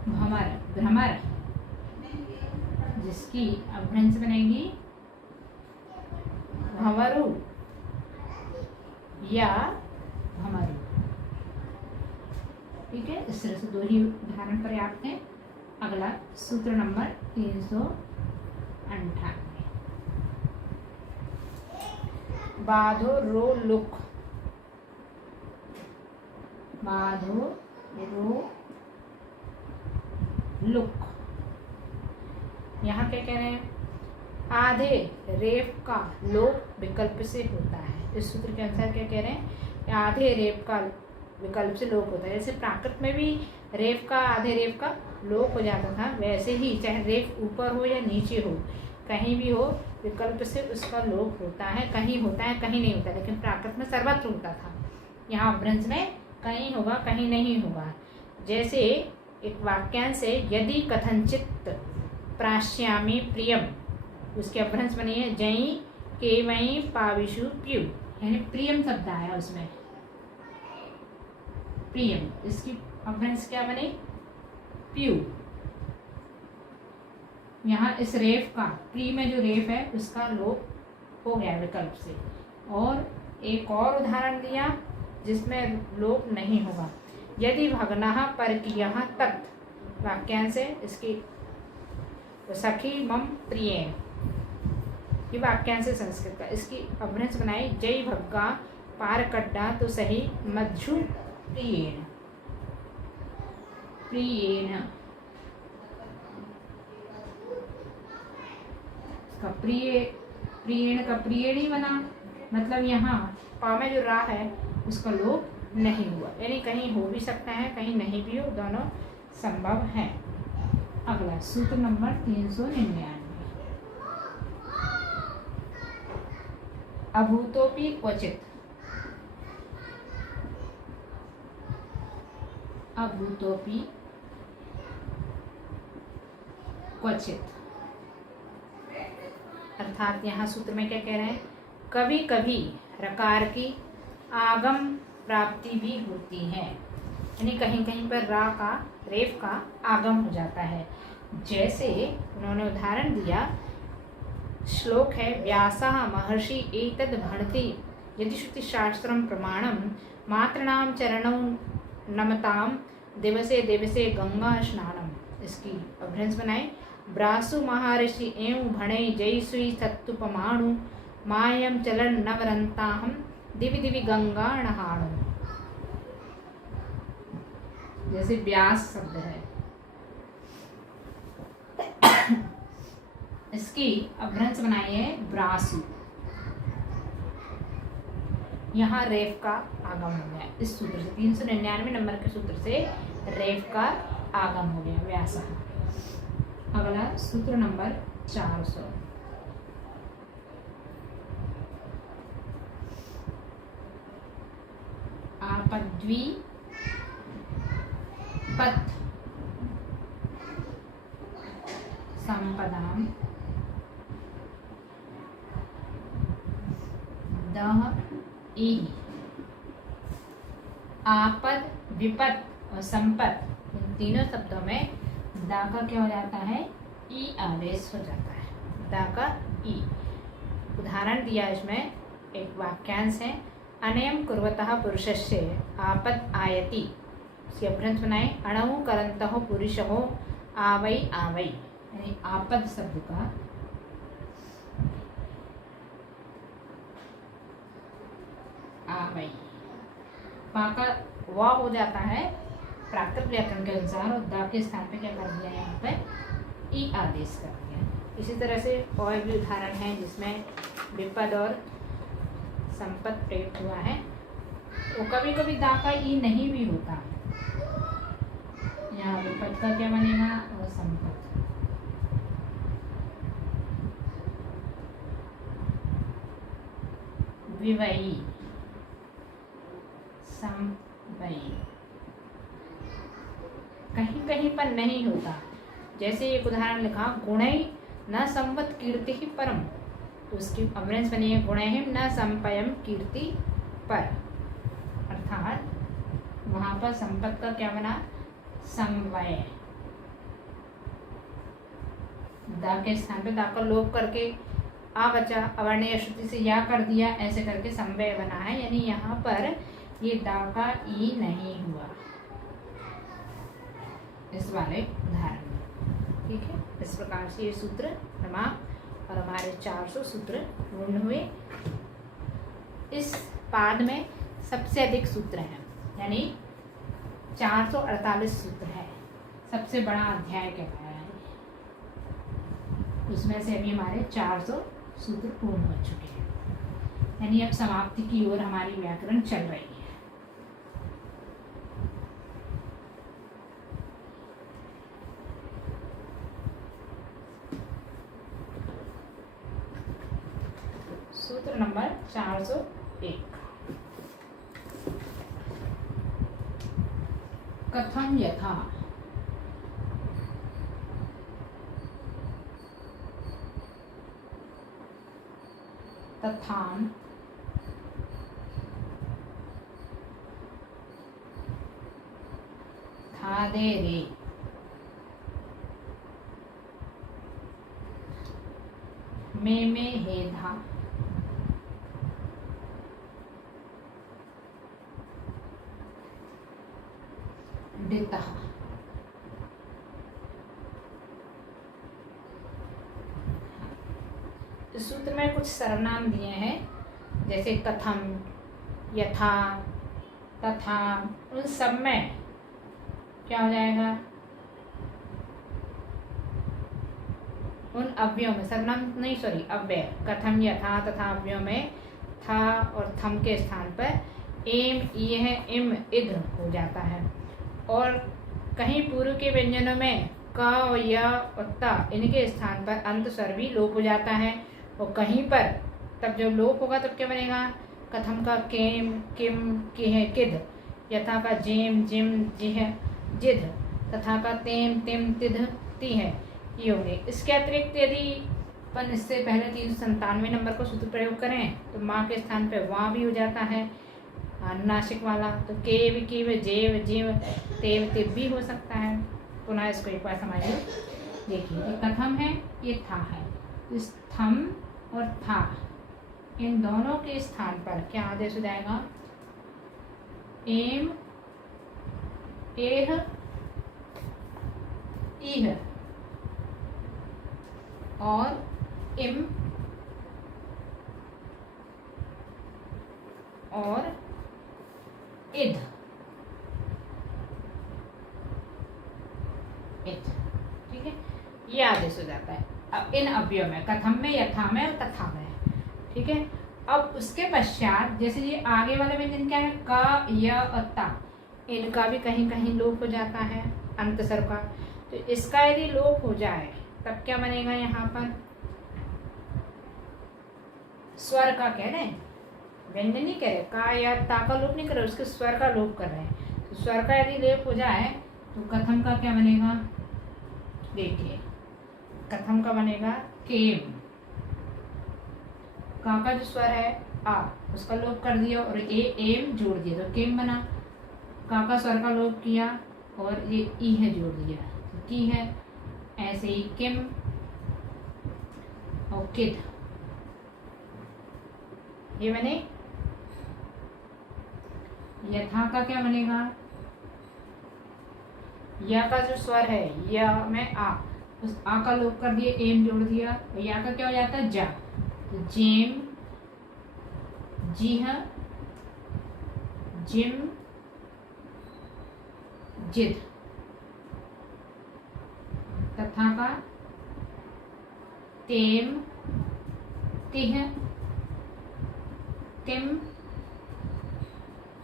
भ्रमर, भ्रमर, जिसकी अपभ्रंश बनेगी भंवरू या भंवरू। ठीक है, इस तरह से दो ही उदाहरण पर्याप्त हैं। अगला सूत्र नंबर 398। बाधो रो लुक, बाधो रो लुक। यहाँ क्या कह रहे हैं? आधे रेफ का लोप विकल्प से होता है। इस सूत्र के अनुसार क्या कह रहे हैं? आधे रेफ का विकल्प से लोप होता है। जैसे प्राकृत में भी रेफ का, आधे रेफ का लोप हो जाता था, वैसे ही चाहे रेफ ऊपर हो या नीचे हो, कहीं भी हो, विकल्प से उसका लोप होता है। कहीं होता है, कहीं नहीं होता, लेकिन प्राकृत में सर्वत्र होता था। यहाँ अपभ्रंश में कहीं होगा, कहीं नहीं होगा। जैसे एक वाक्यांश है, यदि कथनचित प्राश्यामी प्रियम, उसके अपभ्रंश बनी है जई केवई पाविशु प्यू, यानी प्रियम शब्द आया उसमें, प्रियम। इसकी अपभ्रंश क्या बने? प्यू। यहाँ इस रेफ का, प्री में जो रेफ है उसका लोप हो गया विकल्प से। और एक और उदाहरण दिया जिसमें लोप नहीं होगा। यदि भग्नः परकीयः तत्, वाक्यांश है इसकी सखी मम प्रियेण, ये वाक्यांश है संस्कृत का। इसकी अपभ्रंश बनाई जय भग्गा पार कड्डा तो सही मज्जु प्रियेण, प्रियेण। का प्रिय, प्रियेण का प्रियेण ही बना, मतलब यहाँ पा में जो रा है उसका लोप नहीं हुआ। यानी कहीं हो भी सकता है, कहीं नहीं भी हो, दोनों संभव है। अगला सूत्र नंबर 399। अभूतोपि क्वचित, अभूतोपि क्वचित, अर्थात यहाँ सूत्र में क्या कह रहे हैं? कभी कभी रकार की आगम प्राप्ति भी होती है, यानी कहीं कहीं पर रा का, रेफ का आगम हो जाता है। जैसे उन्होंने उदाहरण दिया, श्लोक है व्यासः महर्षि एतद् भणति यदि श्रुति शास्त्रम प्रमाणम मातृणाम चरणौ नमताम दिवसे दिवसे गंगा स्नानम। इसकी अपभ्रंश बनाए ब्रासु महर्षि एवं भणे जय सुई सत्तुपमाणु मायम चलन नवरंताहम दिवि दिवि गंगा नहाणु। जैसे व्यास शब्द है, इसकी अपभ्रंश बनाई है ब्रासु। यहाँ रेफ का आगम हो गया इस सूत्र से, 399 नंबर के सूत्र से रेफ का आगम हो गया व्यास। अगला सूत्र नंबर 400। पर द्वि पथ संपदाम दह ई। आपद, विपद और संपद, इन तीनों शब्दों में दा का क्या हो जाता है? ई आदेश हो जाता है। दा का ई। उदाहरण दिया इसमें, एक वाक्यांश है, अनयम कुर्वतः पुरुषस्य आपद आयति। इसकी अपभ्रंश बनाए, अणउ करंतः पुरुषो आवै आवै। यानी आपद शब्द का आवै पाका वा हो जाता है प्राकृत व्याकरण के अनुसार, और दा के स्थान पे क्या कर दिया है? यहाँ पे ई आदेश कर दिया। इसी तरह से और भी उदाहरण है जिसमें विपद और संपद प्रयुक्त हुआ है। वो कभी कभी दा का ई नहीं भी होता, यहाँ विपद का क्या बनेगा? और संपद। विवयी, संवयी, कहीं कहीं पर नहीं होता। जैसे एक उदाहरण लिखा, गुणै न संवत कीर्ति ही परम, तो उसकी अपभ्रंश बनी है, गुणैहिम न संपयम कीर्ति पर। अर्थात वहां पर संपत का क्या बना? संवय। दा के स्थान पे दा का लोप करके आ बचा, अवर्णीय श्रुति से या कर दिया, ऐसे करके संवय बना है। यानी यहाँ पर ये दा का ई नहीं हुआ इस वाले उदाहरण में। ठीक है, इस प्रकार से ये सूत्र समाप्त और हमारे 400 सूत्र पूर्ण हुए। इस पाद में सबसे अधिक सूत्र हैं, यानी 448 सूत्र है। सबसे बड़ा अध्याय कहलाया है। उसमें से अभी हमारे 400 सूत्र पूर्ण हो चुके हैं, यानी अब समाप्ति की ओर हमारी व्याकरण चल रही है। सूत्र नंबर 401, कथम यथा तथा धादेरे में हेधा डितः। इस सूत्र में कुछ सर्वनाम दिए हैं, जैसे कथम, यथा, तथा। उन सब में क्या हो जाएगा? उन अव्ययों में, सर्वनाम नहीं सॉरी अव्यय, कथम, यथा, तथा अव्ययों में था और थम के स्थान पर एम, यह, इम, इध हो जाता है। और कहीं पूर्व के व्यंजनों में क, य और त, इनके स्थान पर अंत स्वर भी लोप हो जाता है। और कहीं पर तब जब लोप होगा तब क्या बनेगा? कथम का केम, किम, किह, किध, यथा का जेम, जिम, जिह, जिध, तथा का तेम, तिम, तिध, तिह, ये होंगे। इसके अतिरिक्त यदि अपन इससे पहले 397 नंबर को सूत्र प्रयोग करें तो माँ के स्थान पे वहाँ भी हो जाता है अनुनासिक वाला, तो केव, किव, जेव, जिव, तेव, तिव भी हो सकता है। पुनः इसको एक बार समझिए। देखिए, ये कथम है, ये था है। इस थम और था, इन दोनों के स्थान पर क्या आदेश हो जाएगा? एम, एह, इह और इम और इध, ठीक है, ये आदेश हो जाता है अब इन अव्ययों में, कथम में, यथा में और तथा में। ठीक है, अब उसके पश्चात जैसे ये आगे वाले व्यंजन क्या है? क, य और ता, इनका भी कहीं कहीं लोप हो जाता है अंत स्वर का। तो इसका यदि लोप हो जाए तब क्या बनेगा? यहाँ पर स्वर का कह रहे हैं व्यंजन नहीं कह रहे, का या ता का लोप नहीं कर रहे, उसके स्वर का लोप कर रहे हैं। तो स्वर का यदि लेप हो जाए तो कथम का क्या बनेगा, देखिए कथम का बनेगा केम, का जो स्वर है आ, उसका लोप कर दिया और एम जोड़ दिया तो केम बना। का स्वर का लोप किया और ये ई है जोड़ दिया तो की है। ऐसे ही किम और किद, ये बने। यथा का क्या बनेगा, या का जो स्वर है या में आ, उस आ का लोप कर दिया, एम जोड़ दिया और या का क्या हो जाता है जा, तो जेम, जी हाँ, जिम, जिद। तथा का तेम, तिह, तिम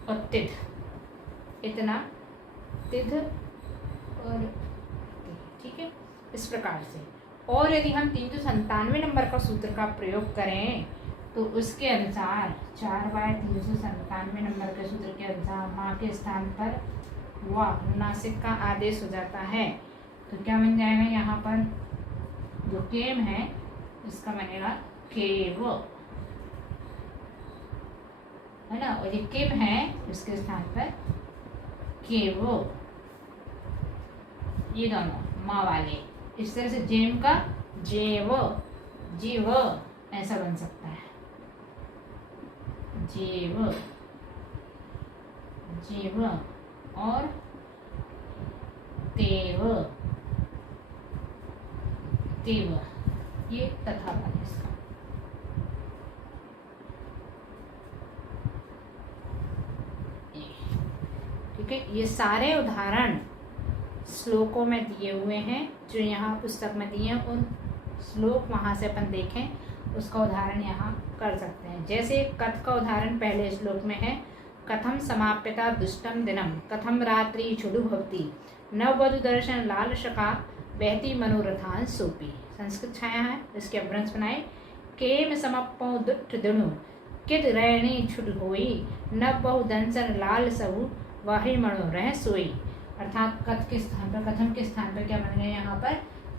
और तिथ, इतना, तिथ और तिथ, ठीक है, इस प्रकार से। और यदि हम 397 नंबर का सूत्र का प्रयोग करें तो उसके अनुसार 4/397 नंबर के सूत्र के अनुसार माँ के स्थान पर वाह नासिक का आदेश हो जाता है। तो क्या बन जाएगा, यहाँ पर जो केम है इसका बनेगा केव, है ना, और ये किम है इसके स्थान पर केव, ये दोनों माँ वाले। इस तरह से जेम का जेव, जीव ऐसा बन सकता है, जेव, जीव और तेव, तेव, ये तथा बने इसका। ठीक है, ये सारे उदाहरण श्लोकों में दिए हुए हैं जो यहाँ पुस्तक में दिए हैं। उन श्लोक वहाँ से अपन देखें उसका उदाहरण यहाँ कर सकते हैं। जैसे कथ का उदाहरण पहले श्लोक में है, कथम समाप्यता दुष्टम दिनम, कथम रात्रि छुडु भवति, नववधु दर्शन लाल शका बहती मनोरथान सोपी। संस्कृत छाया है, इसके अपभ्रंश बनाए। केम समप्पो दुष्ट दिनु, किद रैणी छुड होई, नव बहु दंसन लाल सबु, वाही मणो रह सोई। अर्थात कथ के स्थान पर, कथम के स्थान पर क्या बन गए यहाँ पर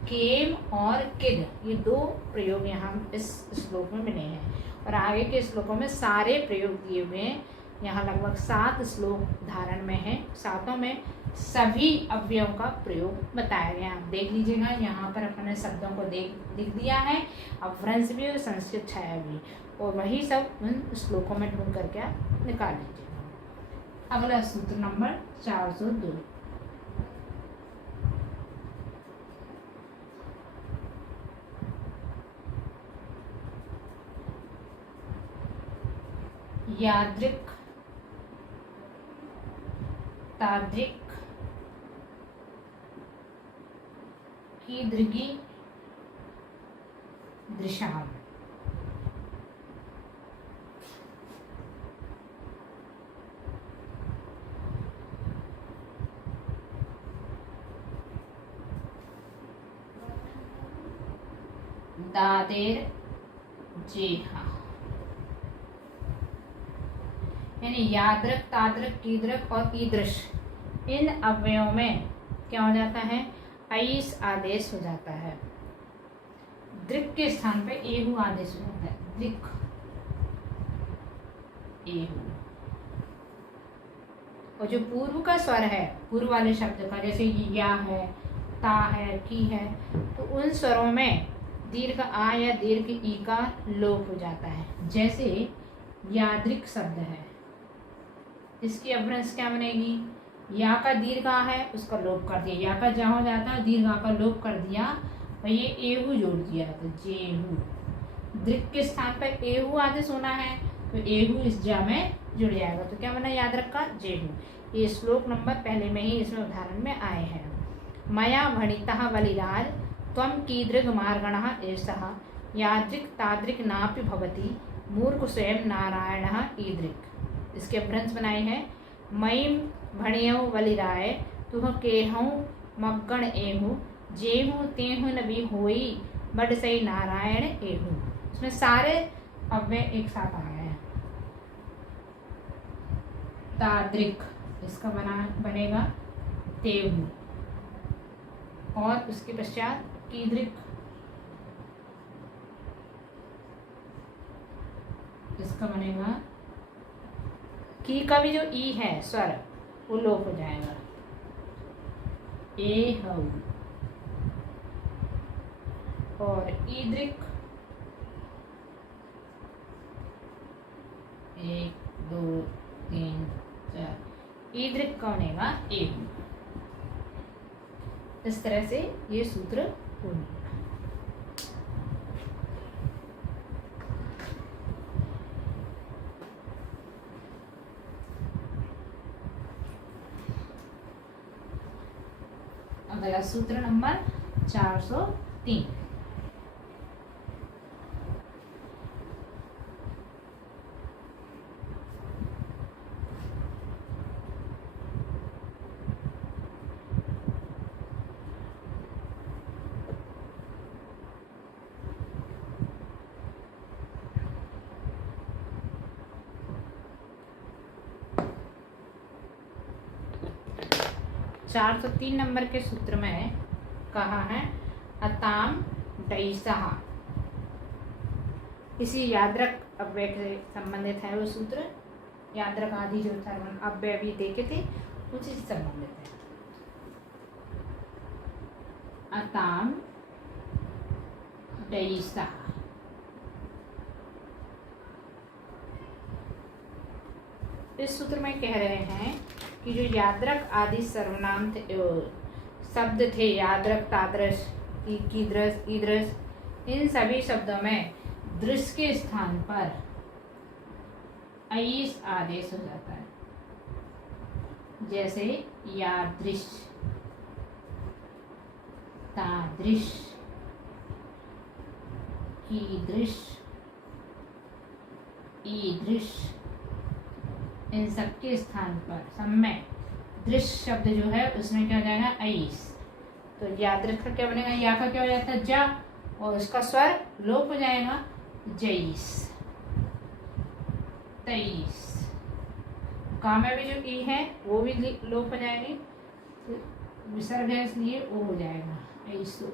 केम और किद, ये दो प्रयोग यहाँ इस श्लोक में मिले हैं। और आगे के श्लोकों में सारे प्रयोग दिए हुए हैं। यहाँ लगभग 7 श्लोक धारण में है, सातों में सभी अव्ययों का प्रयोग बताया गया। आप देख लीजिएगा, यहाँ पर अपने शब्दों को लिख दिया है, अपभ्रंश भी और संस्कृत छाया भी, और वही सब उन श्लोकों में ढूंढ करके आप निकाल लीजिएगा। अगला सूत्र नंबर 402। यादृक तादृक कीदृगी दृशाम। दादेर जेहा, यानी यादृक, तादृक, कीदृक और ईदृश, इन अव्ययों में क्या हो जाता है, ऐस आदेश हो जाता है। दृक के स्थान पे एहु आदेश हो जाता है, दृक, एहु। और जो पूर्व का स्वर है, पूर्व वाले शब्द का, जैसे या है, ता है, की है, तो उन स्वरों में दीर्घ आ या दीर्घ ई का लोप हो जाता है। जैसे यादृक शब्द है, इसकी अपभ्रंश क्या बनेगी, या का दीर्घ आ है उसका लोप कर दिया, या का जा हो जाता है, दीर्घ आ का लोप कर दिया और ये एहू जोड़ दिया तो जेहू। दृक के स्थान पर एहू आदेश होना है तो एहू इस जा में जुड़ जाएगा, तो क्या बना, याद रखा, जेहू। ये श्लोक नंबर पहले में ही इसमें उदाहरण में आए हैं। मया भणितः बलिराज त्वं कीदृग मार्गणः एषः, यादृक् तादृक् नापि भवति, मूर्ख स्वयं नारायणः ईदृक्। इसके अपभ्रंश बनाए हैं, मयीं भणियौ बलिराय तुह केहूँ मग्गण एहू, जेहू तेहू नबी होई, बड सई नारायण एहू। इसमें सारे अव्यय एक साथ आ गए हैं। तादृक, इसका बनेगा तेहु। और उसके पश्चात कीदृक, इसका बनेगा की का भी जो ई है स्वर वो लोप हो जाएगा, ए हऊ। और ईदृक, 1 2 3 4, ईदृक का बनेगा एहू। इस तरह से ये सूत्र होंगे। अगला सूत्र नंबर 403। चार सौ 3 नंबर के सूत्र में कहा है अताम डईसहा। इसी याद्रक अव्यय से संबंधित है वो सूत्र। याद्रक आदि जो अव्यय भी देखे थे उसी से संबंधित है। अताम डईसहा। इस सूत्र में कह रहे हैं कि जो याद्रक आदि सर्वनाम शब्द थे, याद्रक, तादृश, कीदृश, ईदृश, इन सभी शब्दों में दृश के स्थान पर ऐस आदेश हो जाता है। जैसे यादृश, तादृश, कीदृश, ईदृश, इन सबके स्थान पर समय दृश्य शब्द जो है उसमें क्या हो जाएगा ऐस। तो याद्रक का क्या बनेगा, या का क्या हो जाता है जा, और उसका स्वर लोप हो जाएगा जईस, तेईस। का में भी जो ई है वो भी लोप हो जाएगी, विसर्ग है इसलिए वो हो जाएगा ऐसो,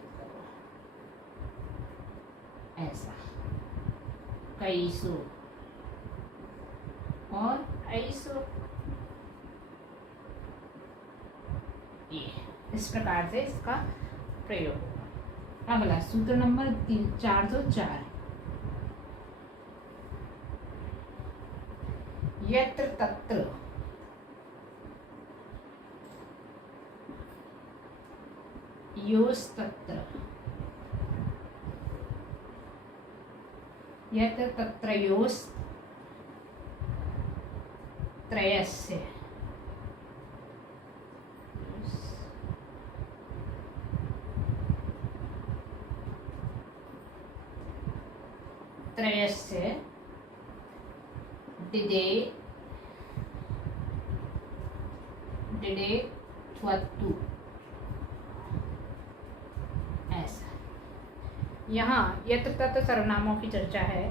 ऐसा, कैसो और ऐसो। ये इस प्रकार से इसका प्रयोग होगा। अगला सूत्र नंबर 404। यत्र तत्र योस्तत्र, यत्र तत्र योस् त्रयस्य, त्रयस्य डिडे डिडे त्वत्तु, ऐसा। यहाँ यत्र तत्र सर्वनामों की चर्चा है।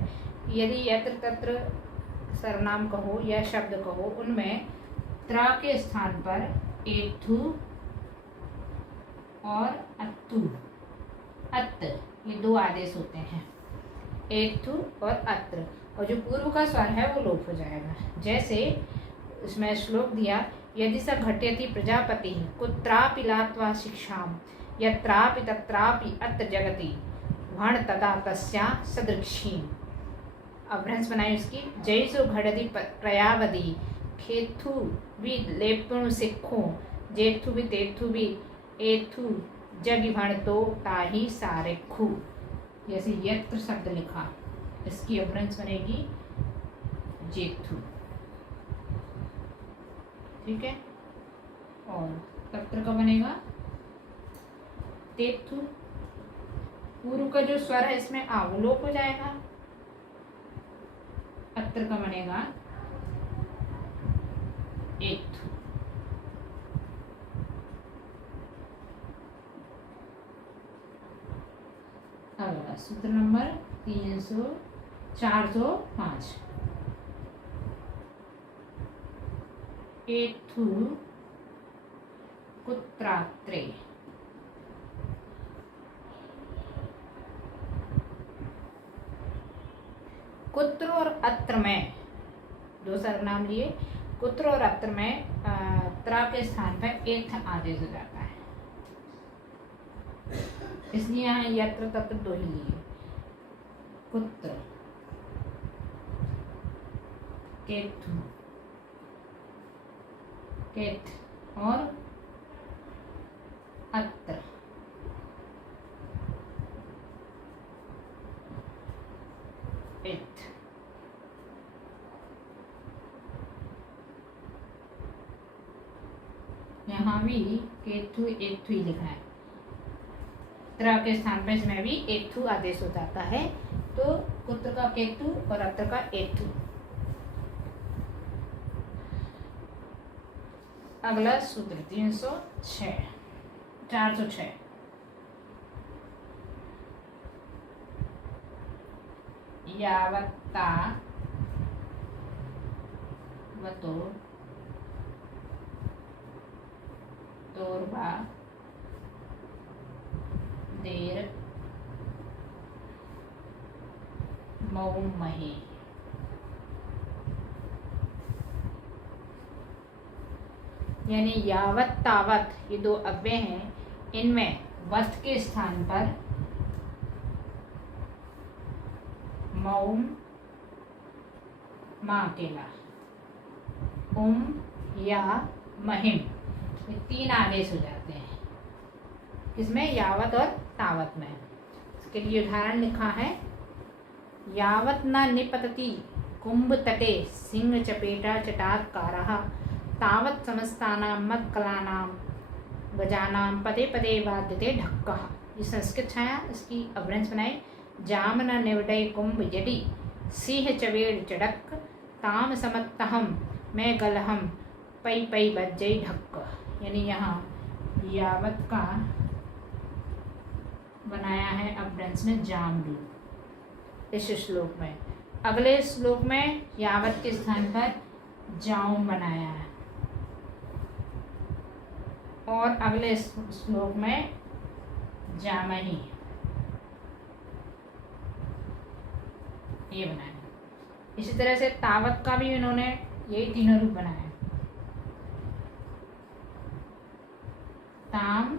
यदि यत्र तत्र सर्वनाम कहो या शब्द कहो, उनमें त्रा के स्थान पर एथु और अत्तु, अत्र, ये दो आदेश होते हैं, एथु और अत्र। और जो पूर्व का स्वर है वो लोप हो जाएगा। जैसे उसमें श्लोक दिया, यदि स घटयति प्रजापति कुत्रापि लात्वा शिक्षाम यत्रापि तत्रापि अत्र जगति वण तदा तस्या सदृक्षीम। अभ्रंश बनाई उसकी, जैसो घड़दी प्रयावदी खेथु भी लेपणु सिखो जेथु भी तेथु भी एथु जग भण तो ताही सारे खू। जैसे यत्र शब्द लिखा, इसकी अभ्रंश बनेगी जेथु, ठीक है। और तत्र का बनेगा तेथु। पूर्व का जो स्वर है इसमें आ वो लोप हो जाएगा। अत्र का बनेगा एथु। अगला सूत्र नंबर 405। एथु कुत्रात्रे। कुत्र और अत्र में दो सर्वनाम लिए। कुत्र और अत्र में त्रा के स्थान पर एथ आदेश हो जाता है, इसलिए यहाँ यत्र तत्र दो ही लिए। कुत्र, केतु, केत और अत्र। एथ। यहाँ भी केतु एथु ही लिखा है। त्रा के स्थान पर इसमें भी एथु आदेश हो जाता है, तो कुत्र का केतु और अत्र का एथु। अगला सूत्र 406। यावत्ता वतो तोर्वा देर मौमहि। यानी यावत तावत ये दो अव्यय हैं, इनमें वत के स्थान पर मौम मा अकेला, या महिम, ये तीन आदेश हो जाते हैं। इसमें यावत और तावत में। इसके लिए उदाहरण लिखा है, यावत न निपतति कुंभ तटे सिंह चपेटा चटात्कारः तावत समस्तानां मत्कलानां गजानां पदे पदे वाद्यते ढक्कः। ये संस्कृत छाया, इसकी अभ्रंश बनाई। जामन निवडय कुंभ जडि सिंह चवेड़ चड़क ताम समत्तहम मैं गलहम पई पई बज्जई ढक्क। यानी यहाँ यावत का बनाया है अभ्रंश ने जामडू इस श्लोक में। अगले श्लोक में यावत के स्थान पर जाऊं बनाया है, और अगले श्लोक में जामही ये बनाया। इसी तरह से तावत का भी इन्होंने यही तीनों रूप बनाया। ताम,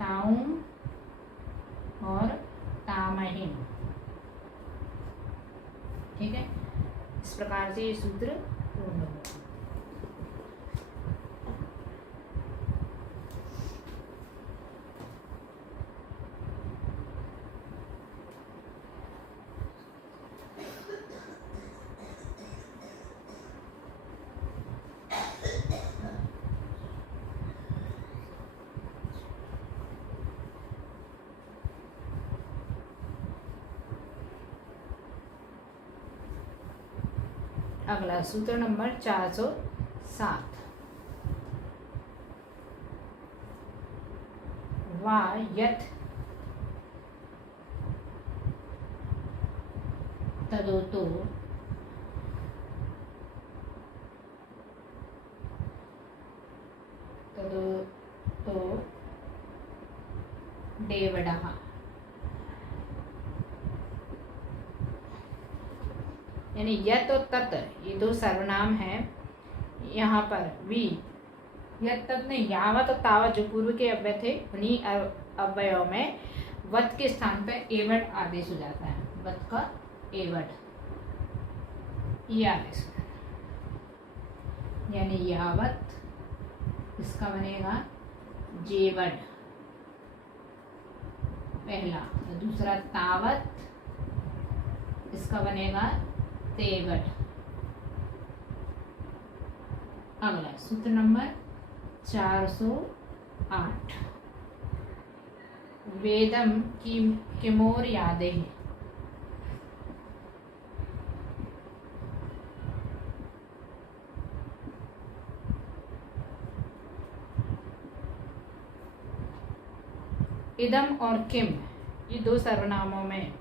ताऊम और तामहिम। ठीक है, इस प्रकार से ये सूत्र पूर्ण होगा। अगला सूत्र नंबर 407। वा यथ तदोतो देवडः। यानी यत और तत् ये दो सर्वनाम हैं। यहाँ पर भी यत तत् ने यावत और तावत जो पूर्व के अव्यय थे, उन्हीं अव्ययों में वत के स्थान पर एवट आदेश हो जाता है। वत का एवट ये आदेश हो जाता है। यानी यावत इसका बनेगा जेवट पहला, तो दूसरा तावत इसका बनेगा तेवट। अगला सूत्र नंबर 408। वेदम की किमोर यादे। इदम और किम ये दो सर्वनामों में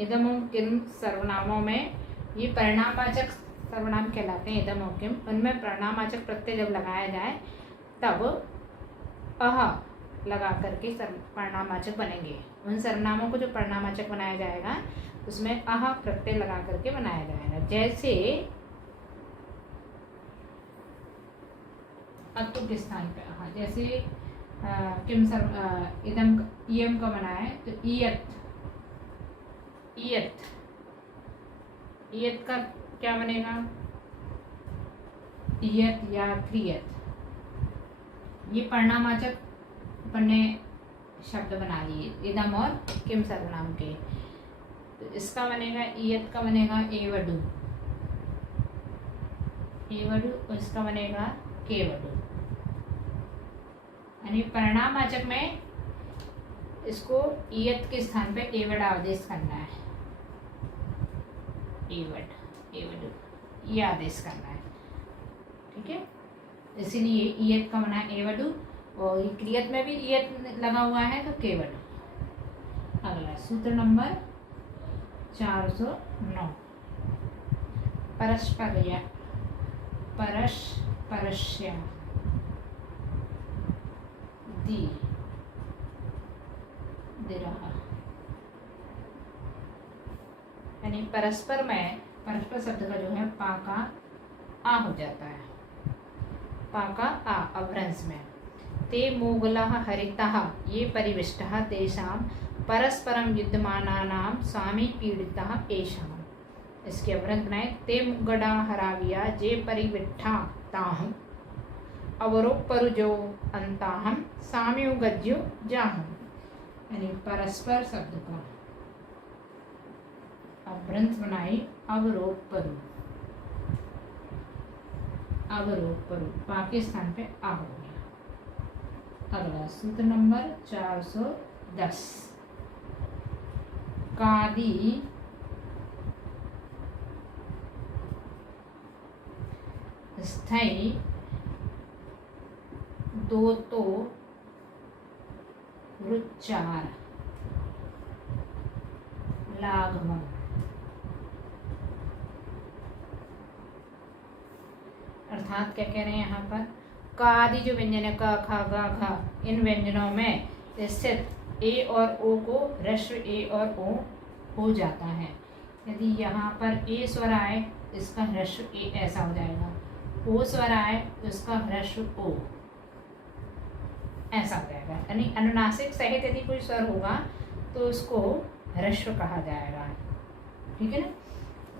इदम और किम सर्वनामों में ये परिणामवाचक सर्वनाम कहलाते हैं। इदम और किम, उनमें परिणामवाचक प्रत्यय जब लगाया जाए तब अह लगा करके परिणामवाचक बनेंगे। उन सर्वनामों को जो परिणामवाचक बनाया जाएगा उसमें अह प्रत्यय लगा करके बनाया जाएगा। जैसे अतु के स्थान पे अह, जैसे किम इदम इयम का बना है तो इयत, इयत, इयत का क्या बनेगा? इयत या क्रियत। ये परिणामवाचक बनने शब्द बना लिए इदम और किम सर्वनाम के। तो इसका बनेगा, इयत का बनेगा एवडु, एवडु, और इसका बनेगा केवडु। यानी परिणामवाचक में इसको इयत के स्थान पे एवड आदेश करना है। एवड, एवडु, ये आदेश करना है। ठीक है, इसीलिए इयत का बना एवडु, और क्रियत में भी इयत लगा हुआ है तो केवडु। अगला सूत्र नंबर 409, परस्परया, परस्परस्य दी रहा। यानी परस्पर में, परस्पर शब्द का जो है पा का आ हो जाता है, पा का आ अभ्रंश में। ते मोगलः हरितः ये परिविष्टः तेषां परस्परं युद्धमानानां स्वामी पीडितः एषाम्। इसके अभ्रंश बनाए, ते मुगड़ा हराविया जे परिविट्ठा ताहम अवरो परुजो अंताहम साम्यो गज्यो जाहम। यानी परस्पर शब्द का अभ्रंश बनाई अवरोप परु, अवरोप परु, पाकिस्तान पे आ हो गया। अगला सूत्र नंबर 410, कादी स्थायी दो तो रुच्चार लाघवम। अर्थात क्या कह रहे हैं यहाँ पर, का आदि जो व्यंजन है क ख ग घ, इन व्यंजनों में स्थित ए और ओ को ह्रस्व ए और ओ हो जाता है। यदि यहाँ पर ए स्वर आए इसका ह्रस्व ए ऐसा हो जाएगा, ओ स्वर आए तो इसका ह्रस्व ओ ऐसा हो जाएगा। यानी अनुनासिक सहित यदि कोई स्वर होगा तो उसको ह्रस्व कहा जाएगा। ठीक है ना,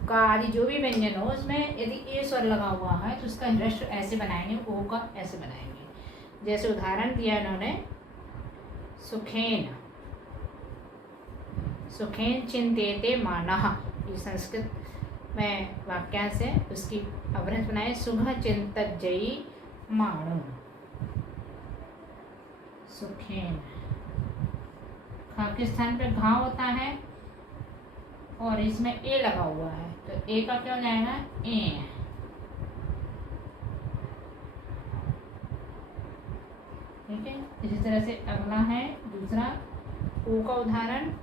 का आदि जो भी व्यंजन हो उसमें यदि ए स्वर लगा हुआ है तो उसका ह्रस्व ऐसे बनाएंगे, ओ का ऐसे बनाएंगे। जैसे उदाहरण दिया इन्होंने, सुखेन, सुखेन चिंतेते मानः, ये संस्कृत में वाक्यांश है, उसकी अभ्रंश बनाए सुघ चिंतजयी माणो। सुखेन, खा के स्थान पे घा होता है और इसमें ए लगा हुआ है तो ए का क्या हो जाएगा? ए। ठीक है, इसी तरह से अगला है दूसरा ओ का उदाहरण,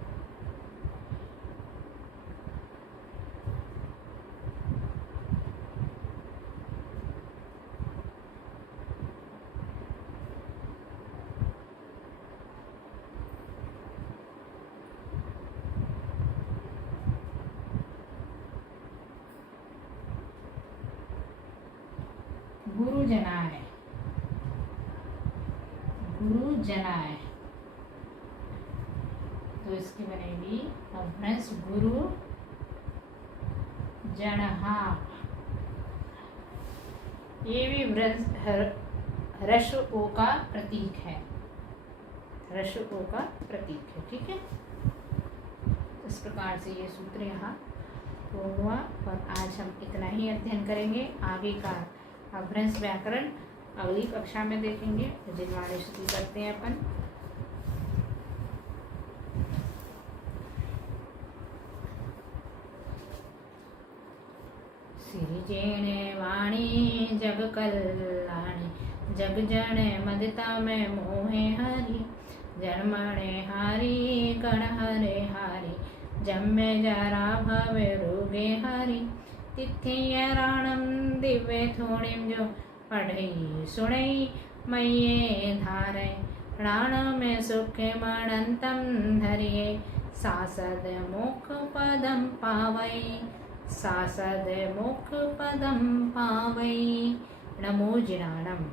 गुरुजनाय, गुरुजनाय, तो इसकी बनेगी अभ्रंश गुरु जनहा। ये भी ह्रस्व ओ का प्रतीक है, ह्रस्व ओ का प्रतीक है। ठीक है, इस प्रकार से ये सूत्र यहाँ पूर्ण हुआ और आज हम इतना ही अध्ययन करेंगे। आगे का अभ्रंश व्याकरण अगली कक्षा में देखेंगे। जिनवाणी स्तुति करते हैं अपन। सिरिजेणे वाणी जग कल्याणी, जग जने मदिता में मोहे हरि, जन्मणे हारी गण हरे हारी, जम्मे जरा भवे रोगे हरि तिथि राणम दिव्य थोड़िम जो पढ़ई सुनई मये धारे प्राण में सुख मणंतम धरिये सासद मुख पदम पावई सासद मुख पदम पावई नमो जिनाणम।